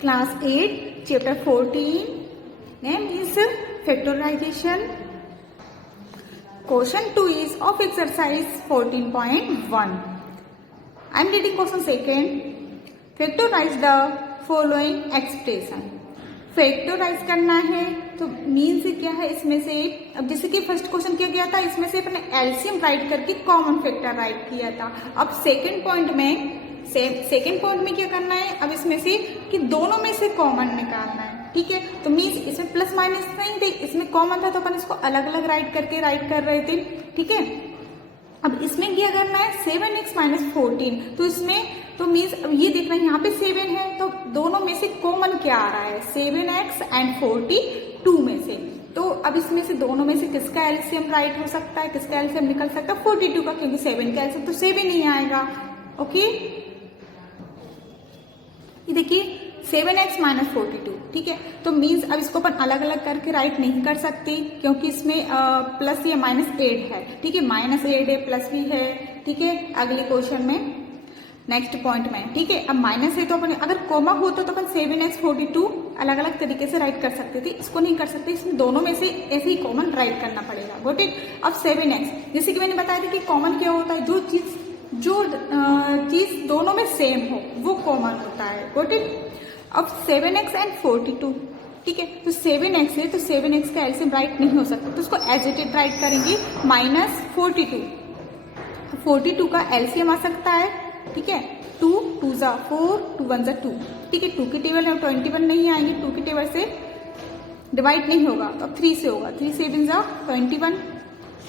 Class 8, Chapter 14, name is Factorization. Question 2 is of exercise 14.1. I am reading question second. Factorize the following expression. Factorise करना है तो means क्या है इसमें से, अब जैसे कि फर्स्ट क्वेश्चन किया गया था इसमें से अपने एलसीएम राइट करके कॉमन फैक्टर राइट किया था। अब सेकंड पॉइंट में क्या करना है, अब इसमें से कि दोनों में से कॉमन निकालना है। ठीक है, तो मीन्स इसमें प्लस माइनस नहीं थे, इसमें कॉमन था तो अपन इसको अलग अलग राइट कर रहे थे। ठीक है, अब इसमें क्या करना है 7x - 14, तो इसमें तो मीन्स अब ये देखना है यहाँ पे 7 है तो दोनों में से कॉमन क्या आ रहा है 7x एंड 42 में से। तो अब इसमें से दोनों में से किसका एलसीएम राइट हो सकता है, किसका एलसीएम निकल सकता है 42 का, क्योंकि 7 का एलसीएम तो 7 ही आएगा। ओके, ये देखिए 7x - 42। ठीक है, तो मीन्स अब इसको अपन अलग अलग करके राइट नहीं कर सकते क्योंकि इसमें प्लस या -8 है। ठीक है, -8 है, प्लस भी है। ठीक है, अगले क्वेश्चन में नेक्स्ट पॉइंट में। ठीक है, अब माइनस है तो अपन अगर कोमा होता तो अपन 7x 42 अलग अलग तरीके से राइट कर सकते थे, इसको नहीं कर सकते, इसमें दोनों में से ऐसे ही कॉमन राइट करना पड़ेगा। Got it. अब 7x जैसे कि मैंने बताया था कि कॉमन क्या होता है, जो चीज दोनों में सेम हो वो कॉमन होता है। Got it. अब 7x एंड 42, ठीक है, तो 7x है तो 7x का एलसीएम राइट नहीं हो सकता तो उसको एज इट इज राइट करेंगे -42। 42 का एलसीएम आ सकता है, ठीक है, 2 2 ज़ा 4, 2 1 ज़ा 2। ठीक है, 2 की टेबल में 21 नहीं आएंगे, 2 की टेबल से डिवाइड नहीं होगा तो अब 3 से होगा, 3 7 ज़ा 21,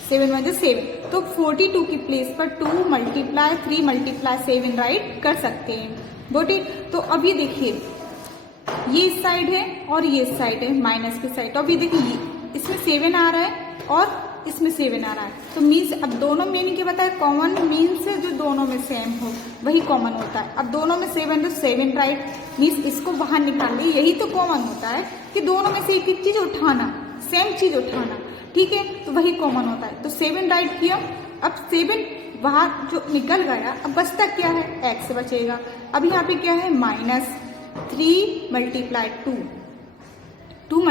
7 1 ज़ा 7। तो 42 की प्लेस पर 2 × 3 × 7 राइट कर सकते हैं। Got it. तो अब ये देखिए ये इस साइड है और ये इस साइड है माइनस की साइड, तो अब ये देखिए इसमें 7 आ रहा है और इसमें 7 आ रहा है, तो मीन्स अब दोनों मीनिंग क्या बताया, कॉमन मीन्स जो दोनों में सेम हो वही कॉमन होता है। अब दोनों में 7 तो 7 राइट, मीन्स इसको बाहर निकाल ली, यही तो कॉमन होता है कि दोनों में से एक एक चीज उठाना, सेम चीज उठाना। ठीक है, तो वही कॉमन होता है, तो 7 राइट किया। अब 7 बाहर जो निकल गया, अब बचता क्या है, x बचेगा। अब यहाँ पे क्या है -3 × 2, 2 ×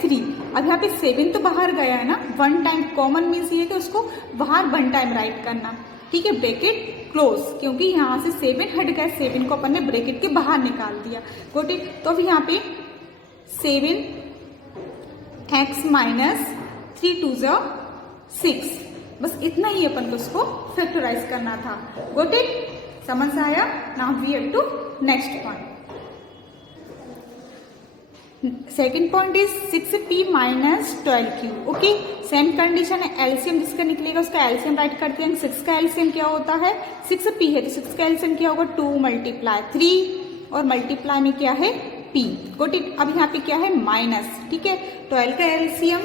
3। अब यहाँ पे 7 तो बाहर गया है ना, 1 टाइम कॉमन मीन्स ये कि उसको बाहर 1 टाइम राइट करना। ठीक है, ब्रैकेट क्लोज, क्योंकि यहाँ से 7 हट गया, 7 को अपन ने ब्रैकेट के बाहर निकाल दिया। Got it. तो अब यहाँ पे 7x - 3 2 ज़ा 6, बस इतना ही अपन को उसको फैक्टराइज करना था। गॉट इट, समझ आया। Now we have to next point. Second point is 6p - 12q। Okay, same condition है, एलसीएम जिसका निकलेगा उसका एलसीएम राइट करते हैं। 6 का एलसीएम क्या होता है, 6p है तो 6 का एलसीएम क्या होगा 2 × 3 और मल्टीप्लाई में क्या है p। Got it. अब यहाँ पे क्या है माइनस, ठीक है, 12 का एलसीएम,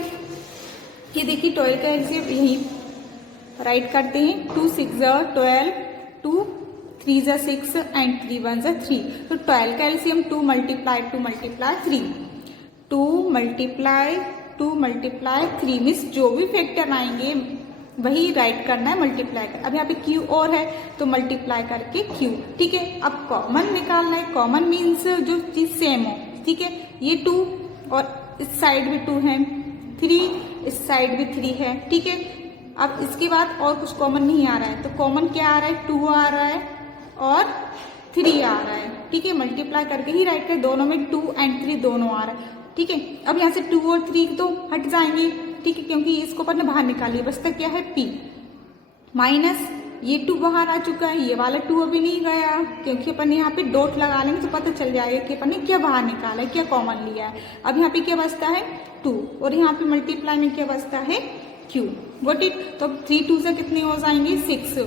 ये देखिए 12 का एलसीएम यही राइट करते हैं, 2 6 ज़ा 12, 2 3 ज़ा 6 एंड 3 1 ज़ा 3। तो 12 का एलसीएम 2 × 2 × 3, 2 × 3 मीन्स जो भी फैक्टर आएंगे वही राइट करना है मल्टीप्लाई कर। अब यहाँ पे q और है तो मल्टीप्लाई करके q। ठीक है, अब कॉमन निकालना है, कॉमन मीन्स जो चीज सेम हो। ठीक है, ये 2 और इस साइड भी 2 है, 3 इस साइड भी 3 है। ठीक है, अब इसके बाद और कुछ कॉमन नहीं आ रहा है, तो कॉमन क्या आ रहा है 2 आ रहा है और 3 आ रहा है। ठीक है, मल्टीप्लाई करके ही राइट कर, दोनों में 2 और 3 दोनों आ रहा है। ठीक है, अब यहाँ से 2 और 3 तो हट जाएंगे। ठीक है, क्योंकि इसको अपन ने बाहर निकाल लिया, बचता क्या है p माइनस ये 2 बाहर आ चुका है, ये वाला 2 अभी नहीं गया क्योंकि अपन यहाँ पे डॉट लगा लेंगे तो पता चल जाएगा कि अपन ने क्या बाहर निकाला है, क्या कॉमन लिया है। अब यहाँ पे क्या बचता है 2 और यहाँ पे मल्टीप्लाई में क्या बचता है q। Got it. तो 3 2 से कितने हो जाएंगे 6।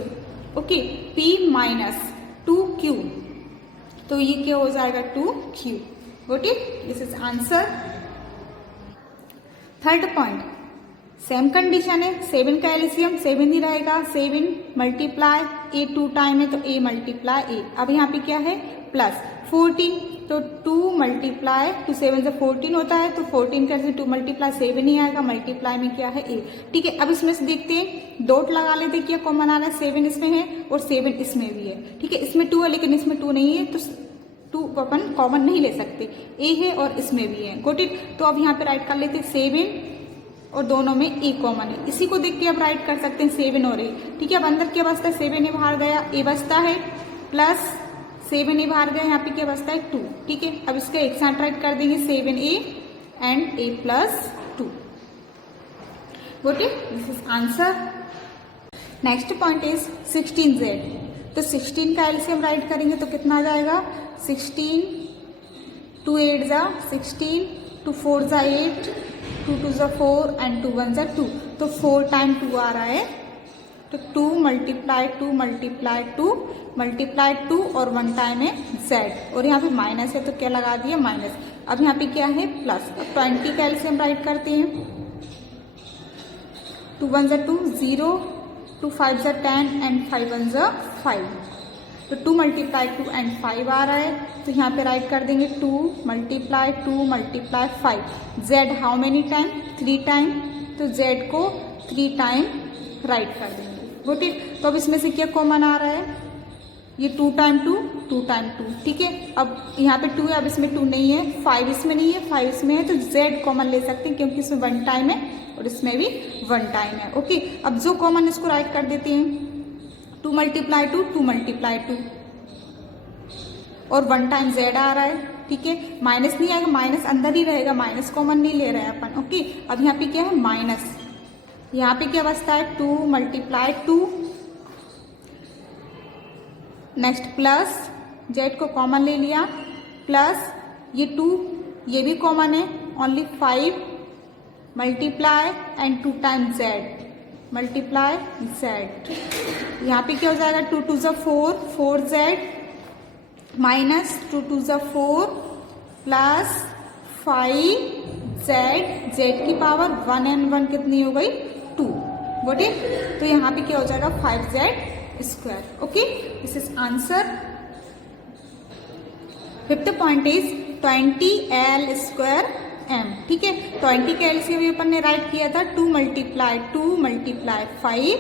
ओके, p - 2q, तो ये क्या हो जाएगा 2q। Got it, this is answer. Third point, same condition है, 7 का एलसीएम 7 ही रहेगा, 7 मल्टीप्लाई a 2 टाइम है तो a मल्टीप्लाई a। अब यहाँ पे क्या है प्लस 14, तो 2 × 2 7 से 14 होता है, तो 14 कर से 2 × 7 ही आएगा, मल्टीप्लाई में क्या है a। ठीक है, अब इसमें से देखते हैं, डॉट लगा लेते हैं, क्या कॉमन आ रहा है 7 इसमें है और 7 इसमें भी है। ठीक है, इसमें 2 है लेकिन इसमें 2 नहीं है, तो 2 को अपन कॉमन नहीं ले सकते, ए है और इसमें भी है, गोट इट। तो अब यहाँ पे राइट कर लेते 7 और दोनों में ए कॉमन है, इसी को देख के अब राइट कर सकते हैं 7 और ए, ठीक है। अब अंदर क्या बचता है, 7 ए बाहर गया, ए बचता है, प्लस 7 ए बाहर गया, यहाँ पे क्या बचता है 2, ठीक है। अब इसका एक साथ राइट कर देंगे 7a and a plus 2, got it, this is answer. Next point is 16z। तो 16 का एलसीएम राइट करेंगे तो कितना आ जाएगा, 16, 2 8 जा 16, 2 4 जा 8, 2 2 जा 4 एंड 2 1 जा 2, तो 4 टाइम 2 आ रहा है, तो 2 मल्टीप्लाई 2 मल्टीप्लाई 2 मल्टीप्लाई 2 और 1 टाइम है z, और यहाँ पे माइनस है तो क्या लगा दिया माइनस। अब यहाँ पे क्या है प्लस। अब 20 का एलसीएम राइट करते हैं, 2 1 जा 2 0, 2 5 जा 10 एंड 5 1 जा 5, तो 2 मल्टीप्लाई 2 एंड 5 आ रहा है, तो यहाँ पे राइट कर देंगे 2 multiply 2 multiply 5। z how many time, 3 time, तो z को 3 टाइम राइट कर देंगे, गुड इट। तो अब इसमें से क्या कॉमन आ रहा है, ये 2 टाइम 2 2 टाइम 2, ठीक है। अब यहाँ पे 2 है, अब इसमें 2 नहीं है, 5 इसमें नहीं है, 5 इसमें है, तो z कॉमन ले सकते हैं क्योंकि इसमें 1 टाइम है और इसमें भी 1 टाइम है, ओके। अब जो कॉमन इसको राइट कर देते हैं, 2 मल्टीप्लाई 2 2 मल्टीप्लाई 2 और 1 टाइम z आ रहा है, ठीक है। माइनस नहीं आएगा, माइनस अंदर ही रहेगा, माइनस कॉमन नहीं ले रहे हैं अपन, ओके। अब यहाँ पे क्या है माइनस, यहाँ पे क्या बचता है 2 मल्टीप्लाई 2, नेक्स्ट प्लस z को कॉमन ले लिया, प्लस ये 2 ये भी कॉमन है, only 5 multiply and 2 time z multiply z। यहाँ पे क्या हो जाएगा 2 2 जा 4 4z माइनस 2 2 जा 4 प्लस 5z, z की पावर 1 एंड 1 कितनी हो गई 2, गॉट इट। तो यहाँ पे क्या हो जाएगा 5z square, okay, this is answer. Fifth point is 20l square m, ठीक है। 20 का एलसीएम भी अपन ने राइट किया था, 2 मल्टीप्लाई 2 मल्टीप्लाई 5,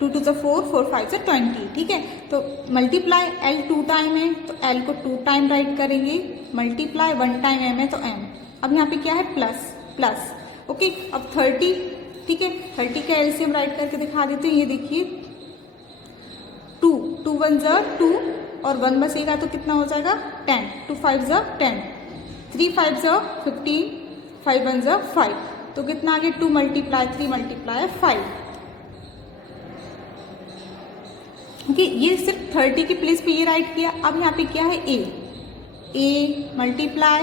2 2 जा 4 4 5 जा 20, ठीक है। तो मल्टीप्लाई l 2 टाइम है तो l को 2 टाइम राइट करेंगे, मल्टीप्लाई 1 टाइम m है तो m। अब यहाँ पे क्या है प्लस प्लस, ओके। अब 30, ठीक है, 30 का एलसीएम राइट करके दिखा देते हैं, ये देखिए 2 2 1 जा 2 और 1 बचेगा तो कितना हो जाएगा 10, 2 5 जा 10, 3 5 जा 15, 5 1 जा 5, तो कितना आ गया 2 मल्टीप्लाई 3 मल्टीप्लाई 5, ओके। ये सिर्फ 30 की प्लेस पे ये राइट किया। अब यहाँ पे क्या है a multiply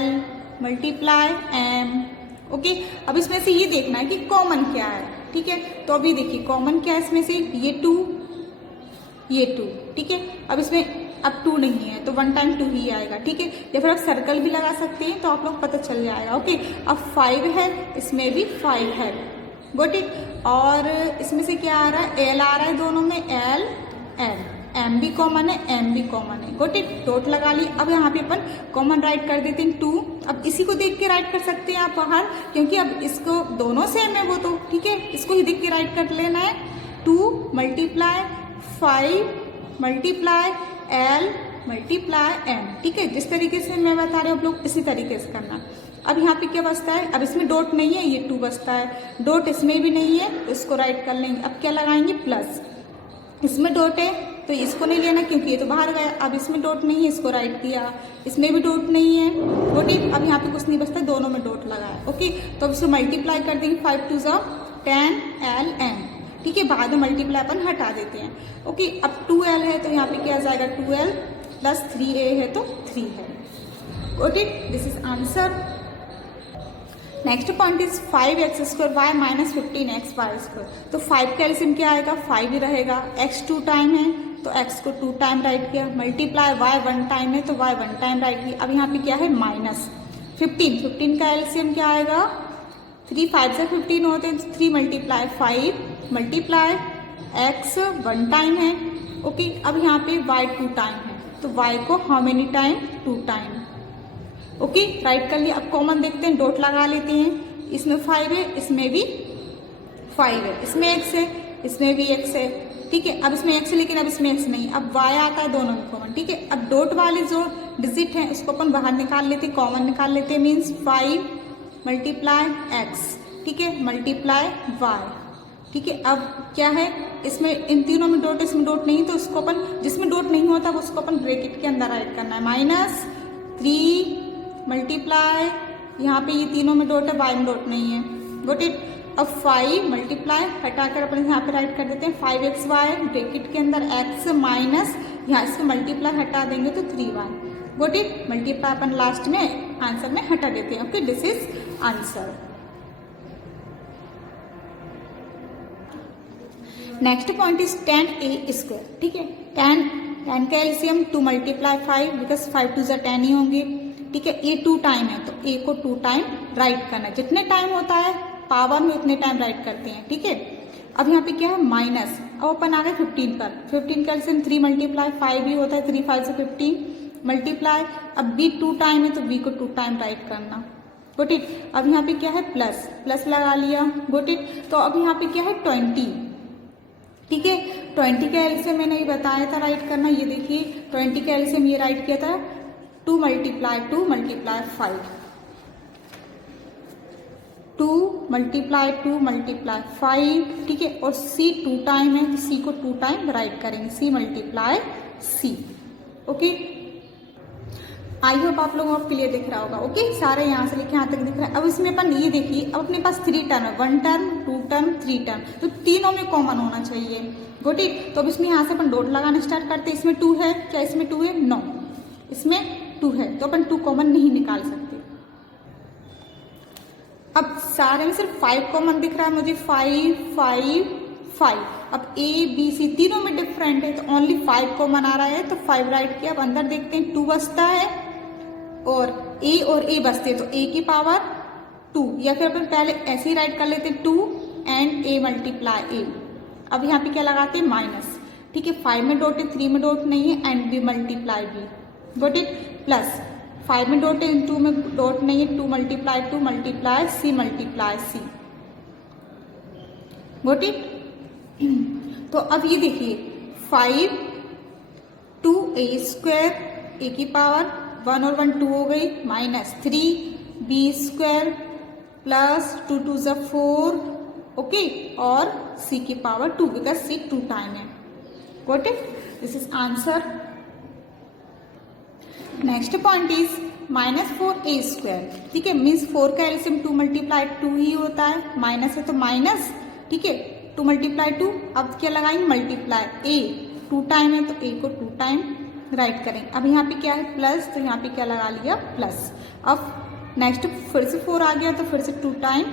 l multiply m, okay. अब इसमें से ये देखना है कि कॉमन क्या है, ठीक है। तो अभी देखिए कॉमन क्या है इसमें से, ये 2 ये 2, ठीक है। अब इसमें अब 2 नहीं है तो 1 टाइम 2 ही आएगा, ठीक है। या फिर आप सर्कल भी लगा सकते हैं तो आप लोग पता चल जाएगा, ओके। अब 5 है, इसमें भी 5 है, गॉट इट। और इसमें से क्या आ रहा है l आ रहा है, दोनों में l m, m भी कॉमन है m भी कॉमन है, गॉट इट, डॉट लगा ली। अब यहाँ पे अपन कॉमन राइट कर देते हैं 2। अब इसी को देख के राइट कर सकते हैं आप बाहर, क्योंकि अब इसको दोनों सेम है वो तो, ठीक है, इसको ही देख के राइट कर लेना है। 2 multiply 5 multiply l multiply m, ठीक है। जिस तरीके से मैं बता रही हूँ आप लोग इसी तरीके से करना। अब यहाँ पे क्या बचता है, अब इसमें डॉट नहीं है, ये 2 बचता है, डॉट इसमें भी नहीं है तो इसको राइट कर लेंगे। अब क्या लगाएंगे प्लस, इसमें डॉट है तो इसको नहीं लेना क्योंकि ये तो बाहर गया। अब इसमें डॉट नहीं है, इसको राइट किया, इसमें भी डॉट नहीं है, डॉट। अब यहाँ पे कुछ नहीं बचता, दोनों में डॉट लगाया, ओके। तो अब इसको मल्टीप्लाई कर देंगे, 5 2 जा 10 l m, ठीक है। बाद में मल्टीप्लाई अपन हटा देते हैं, ओके। अब 2l है तो यहाँ पे क्या आ जाएगा 2l प्लस 3a है तो 3 है, got it, this is answer. Next point is 5x square Y minus 15x Y square. तो 5 का एलसीएम क्या आएगा 5 ही रहेगा, x 2 टाइम है तो x को 2 टाइम राइट किया, मल्टीप्लाई y 1 टाइम है तो y 1 टाइम राइट किया। अब यहाँ पे क्या है माइनस 15 का एलसीएम क्या आएगा 3 5 से 15 होते हैं तो 3 मल्टीप्लाई 5 मल्टीप्लाई x 1 टाइम है, ओके। अब यहाँ पे y 2 टाइम है तो y को how many time 2 time, okay, right कर लिया। अब कॉमन देखते हैं, डॉट लगा लेते हैं, इसमें 5 है, इसमें भी 5 है, इसमें x है, इसमें भी x है, ठीक है। अब इसमें x है लेकिन अब इसमें x नहीं, अब y आता है दोनों में कॉमन, ठीक है। अब डॉट वाले जो डिजिट है उसको अपन बाहर निकाल लेते, कॉमन निकाल लेते, मीन्स 5 मल्टीप्लाई x, ठीक है, मल्टीप्लाई y, ठीक है। अब क्या है, इसमें इन तीनों में डॉट, इसमें डॉट नहीं, तो उसको अपन, जिसमें डॉट नहीं होता वो उसको अपन ब्रैकेट के अंदर राइट करना है, -3 मल्टीप्लाई, यहाँ पे ये तीनों में डॉट है, y में डॉट नहीं है, गॉट इट। अब 5 मल्टीप्लाई हटाकर अपन यहाँ पे राइट कर देते हैं 5xy ब्रैकेट के अंदर x माइनस, यहाँ इसको मल्टीप्लाई हटा देंगे तो 3y, got it. Multiply upon last में आंसर में हटा देते हैं, okay, this is answer. Next point is 10a², ठीक है। 10 का एलसीएम 2 मल्टीप्लाई 5, बिकॉज 5 2 10 ही होंगे, ठीक है। a 2 टाइम है तो a को 2 टाइम राइट करना है, जितने टाइम होता है पावर में उतने टाइम राइट करते हैं, ठीक है। अब यहाँ पे क्या है माइनस, अब अपन आ गए 15 पर, 15 का एलसीएम 3 मल्टीप्लाई 5 ही होता है, 3 5 से 15 मल्टीप्लाई, अब b 2 टाइम है तो b को 2 टाइम राइट करना, गोट इट। अब यहाँ पे क्या है प्लस, प्लस लगा लिया, गोट इट। तो अब यहाँ पे क्या है 20, ठीक है। 20 का एलसीएम मैंने ये बताया था राइट करना, ये देखिए 20 का एलसीएम ये राइट किया था 2 मल्टीप्लाई 2 मल्टीप्लाई 5, 2 मल्टीप्लाई 2 मल्टीप्लाई 5, ठीक है। और c 2 टाइम है तो c को 2 टाइम राइट करेंगे, c multiply c, okay. I hope आप लोगों को क्लियर दिख रहा होगा, ओके। सारे यहाँ से लेके यहाँ तक दिख रहा है। अब इसमें अपन ये देखिए, अब अपने पास 3 टर्म है, 1 टर्म 2 टर्म 3 टर्म, तो तीनों में कॉमन होना चाहिए, गुड इट। तो अब इसमें यहाँ से अपन डॉट लगाना स्टार्ट करते हैं। इसमें 2 है, क्या इसमें 2 है? नो, इसमें 2 है तो अपन 2 कॉमन नहीं निकाल सकते। अब सारे में सिर्फ 5 कॉमन दिख रहा है मुझे, 5 5 5। अब a b c तीनों में डिफरेंट है तो ओनली 5 कॉमन आ रहा है तो 5 राइट किया। अब अंदर देखते हैं 2 बचता है और a बचते हैं तो a की पावर 2, या फिर अपन पहले ऐसे ही राइट कर लेते हैं 2 एंड a मल्टीप्लाई a। अब यहाँ पे क्या लगाते हैं माइनस, ठीक है। 5 में डॉट है, 3 में डॉट नहीं है, and b multiply b, got it. Plus 5 में डॉट है, 2 में डॉट नहीं है, 2 multiply c multiply c, got it. तो अब ये देखिए 5 2a² a की पावर 1 और 1 2 हो गई, -3b² प्लस 2 2 = 4, ओके, और c की पावर 2, बिकॉज c 2 टाइम है, got it. This is answer. Next point is -4a², ठीक है। मीन्स 4 का एलसीएम 2 मल्टीप्लाई 2 ही होता है, माइनस है तो माइनस, ठीक है, 2 मल्टीप्लाई 2। अब क्या लगाएंगे मल्टीप्लाई, a 2 टाइम है तो a को 2 टाइम राइट करें। अब यहाँ पे क्या है प्लस, तो यहाँ पे क्या लगा लिया प्लस। अब नेक्स्ट फिर से 4 आ गया तो फिर से 2 टाइम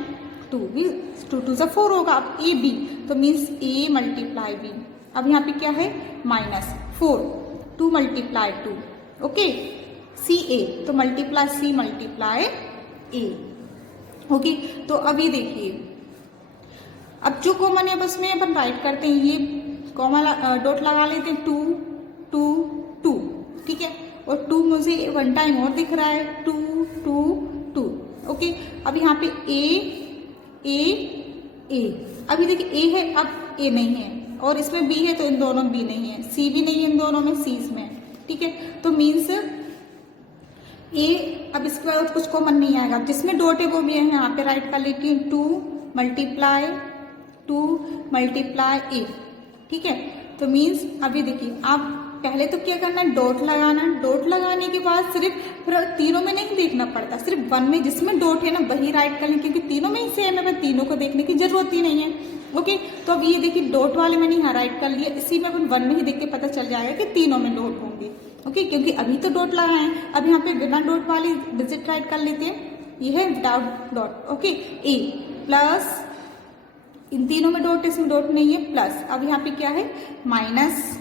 2 भी, 2 2 = 4 होगा। अब a b तो मीन्स a मल्टीप्लाई b। अब यहाँ पे क्या है -4 2 मल्टीप्लाई 2, ओके, c a तो multiply c multiply a, okay. तो अब ये देखिए, अब जो कॉमन है बस में अपन राइट करते हैं, ये कॉमन डॉट लगा लेते हैं 2 2 2, ठीक है। और 2 मुझे 1 टाइम और दिख रहा है 2 2 2, ओके। अब यहाँ पे a अभी देखिए a है, अब a नहीं है, और इसमें b है तो इन दोनों में b नहीं है, c भी नहीं है इन दोनों में, c इसमें, ठीक है। तो मीन्स a, अब इसके बाद कुछ कॉमन नहीं आएगा, जिसमें डॉट है वो भी है, यहाँ पे राइट कर लेती हूँ 2 मल्टीप्लाई a, ठीक है। तो मीन्स अभी देखिए, आप पहले तो क्या करना है डॉट लगाना, डॉट लगाने के बाद सिर्फ फिर तीनों में नहीं देखना पड़ता, सिर्फ 1 में जिसमें डॉट है ना वही राइट करना, क्योंकि तीनों में ही सेम है, तीनों को देखने की जरूरत ही नहीं है, ओके। तो अब ये देखिए डॉट वाले मैंने यहाँ राइट कर लिया, इसी में अपन 1 में ही देख के पता चल जाएगा कि तीनों में डॉट होंगे, ओके, क्योंकि अभी तो डॉट लगाए हैं। अब यहाँ पे बिना डॉट वाली डिजिट राइट कर लेते हैं, ये है without dot, okay. a plus इन तीनों में डॉट, इसमें डॉट नहीं है, प्लस अब यहाँ पे क्या है माइनस,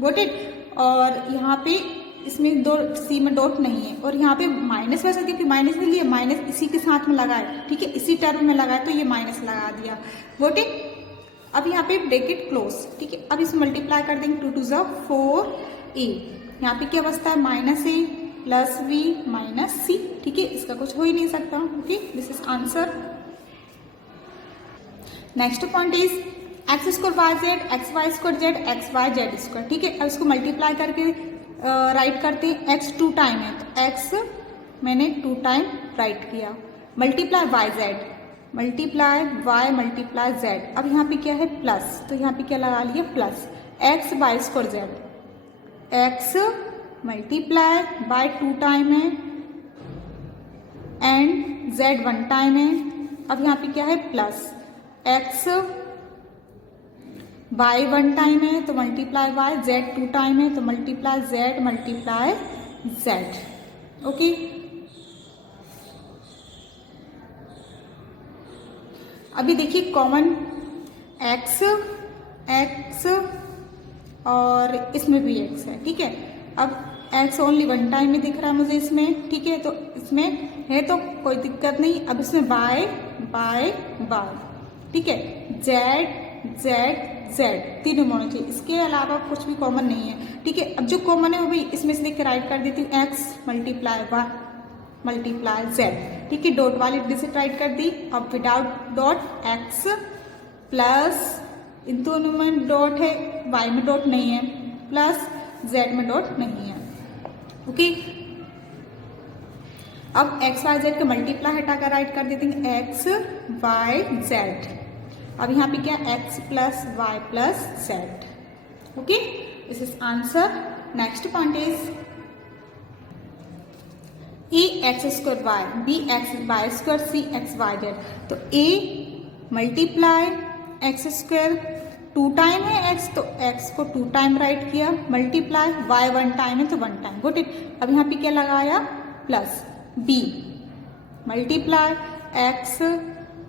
गॉट इट। और यहाँ पे इसमें दो सी में डॉट नहीं है, और यहाँ पे माइनस वैसे क्योंकि माइनस में लिया, माइनस इसी के साथ में लगाए, ठीक है, इसी टर्म में लगाए तो ये माइनस लगा दिया, गॉट इट। अब यहाँ पे ब्रैकेट क्लोज, ठीक है। अब इसे मल्टीप्लाई कर देंगे 2 2 = 4a, यहाँ पे क्या बचता है -a plus b minus c, ठीक है, इसका कुछ हो ही नहीं सकता, okay. This is answer. Next point is x² y z, xy² z, xy z², ठीक है। अब इसको मल्टीप्लाई करके राइट करते हैं, x 2 टाइम है तो x मैंने 2 टाइम राइट किया, multiply y z, multiply y multiply z। अब यहाँ पे क्या है प्लस, तो यहाँ पे क्या लगा लिया plus x bye square z, x multiply by 2 time है एंड z 1 टाइम है। अब यहाँ पे क्या है प्लस x y 1 टाइम है तो मल्टीप्लाई y, z 2 टाइम है तो multiply z multiply z। Okay, अभी देखिए कॉमन x और इसमें भी x है, ठीक है। अब x ओनली 1 टाइम में दिख रहा है मुझे इसमें, ठीक है, तो इसमें है तो कोई दिक्कत नहीं। अब इसमें बाय, ठीक है, z तीनों होना चाहिए, इसके अलावा कुछ भी कॉमन नहीं है, ठीक है। अब जो कॉमन है वो भी इसमें से लेकर राइट कर देती हूँ, x multiply y multiply z, ठीक है। डॉट वाली डिजिट राइट कर दी। अब विदाउट डॉट x प्लस इन दोनों में डॉट है, y में डॉट नहीं है, प्लस z में डॉट नहीं है, ओके। अब x y z का मल्टीप्लाई हटाकर राइट कर देते हैं, x y z। अब यहाँ पे क्या x plus Y plus z, okay, this is answer. Next point is a x square y, b x y square, c x y z। तो a multiply x square 2 time है x, तो x को 2 टाइम write किया, multiply y 1 time है तो 1 time, good it. अब यहाँ पे क्या लगाया प्लस b मल्टीप्लाई x,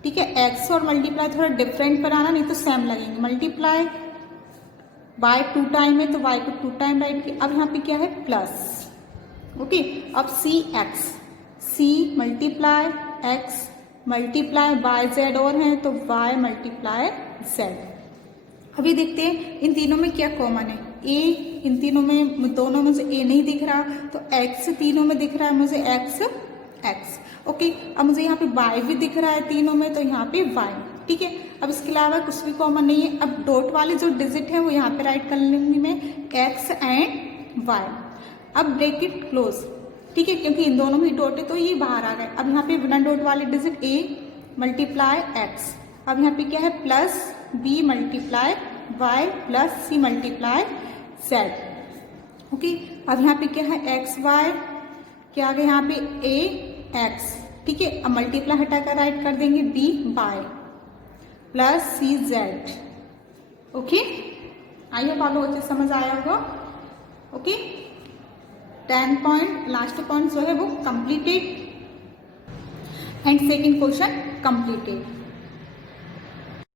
ठीक है, x और मल्टीप्लाई थोड़ा डिफरेंट बनाना, नहीं तो सेम लगेंगे। मल्टीप्लाई y 2 टाइम है तो y को 2 टाइम राइट किया। अब यहाँ पे क्या है प्लस, ओके। अब c multiply x multiply y z और है तो y मल्टीप्लाई z। अभी देखते हैं इन तीनों में क्या कॉमन है। a इन तीनों में, दोनों में से a नहीं दिख रहा तो x तीनों में दिख रहा है मुझे, x, ओके। अब मुझे यहाँ पे y भी दिख रहा है तीनों में तो यहाँ पे y, ठीक है। अब इसके अलावा कुछ भी कॉमन नहीं है। अब डॉट वाले जो डिजिट है वो यहाँ पे राइट कर लेंगे मैं, x एंड y। अब ब्रैकेट क्लोज, ठीक है, क्योंकि इन दोनों में डॉट है तो ये बाहर आ गए। अब यहाँ पे बिना डॉट वाले डिजिट a मल्टीप्लाई x। अब यहाँ पे क्या है plus b multiply y plus c multiply z, okay. अब यहाँ पे क्या है x y, क्या आ गया यहाँ पे a x, ठीक है। अब मल्टीप्लाई हटाकर राइट कर देंगे b y plus c z, okay. I hope आप लोगों को समझ आया होगा, ओके। 10 पॉइंट, लास्ट पॉइंट जो है वो completed and second question completed.